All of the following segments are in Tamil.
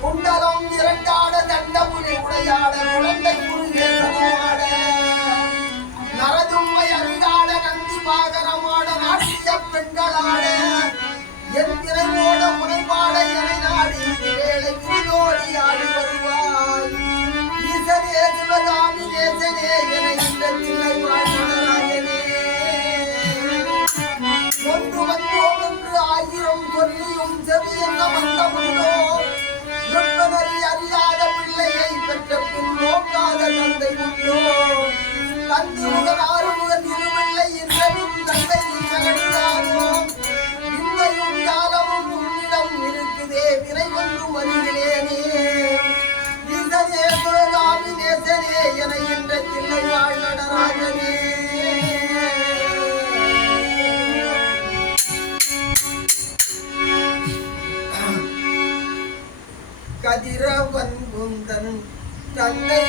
குண்டலம் இரண்டாட தண்டபுரி உடையாட குழந்தை குருகேசனோட நரதும்மை அங்காட நந்தி பாகரமாட நாட்டிய பெண்களாட என் திரைவோட முனைப்பாட என நாடி வேலை குடியோடி ஆடி வருவாய் ஈசனே சிவகாமி நேசனே என இந்த தில்லை வாழ்நாடராஜனே ஒன்று வந்தோம் என்று ஆயிரம் சொல்லியும் செவியென்ன வந்தமுண்டோ அறியாத பிள்ளையை பெற்ற பின் நோக்காத தந்தை உண்டோ தந்தி முதல் ஆறுமுகன் இருபிள்ளை இரவும் தந்தை மகனிதானோ இன்னையும் காலமும் உன்னிடம் இருக்குதே விரை ஒன்றும் அறிகிறேனே ஈசனே சிவகாமி நேசனே என என்ற தில்லை வாழ் நடராஜனே கதிரவன் குந்தன் தந்தை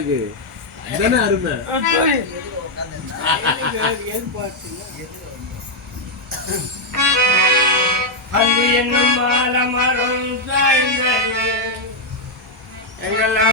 எனக்கு அதானே அருமை. அன்பு என்னும் மாலை மரம் சாய்ந்தது எங்கள்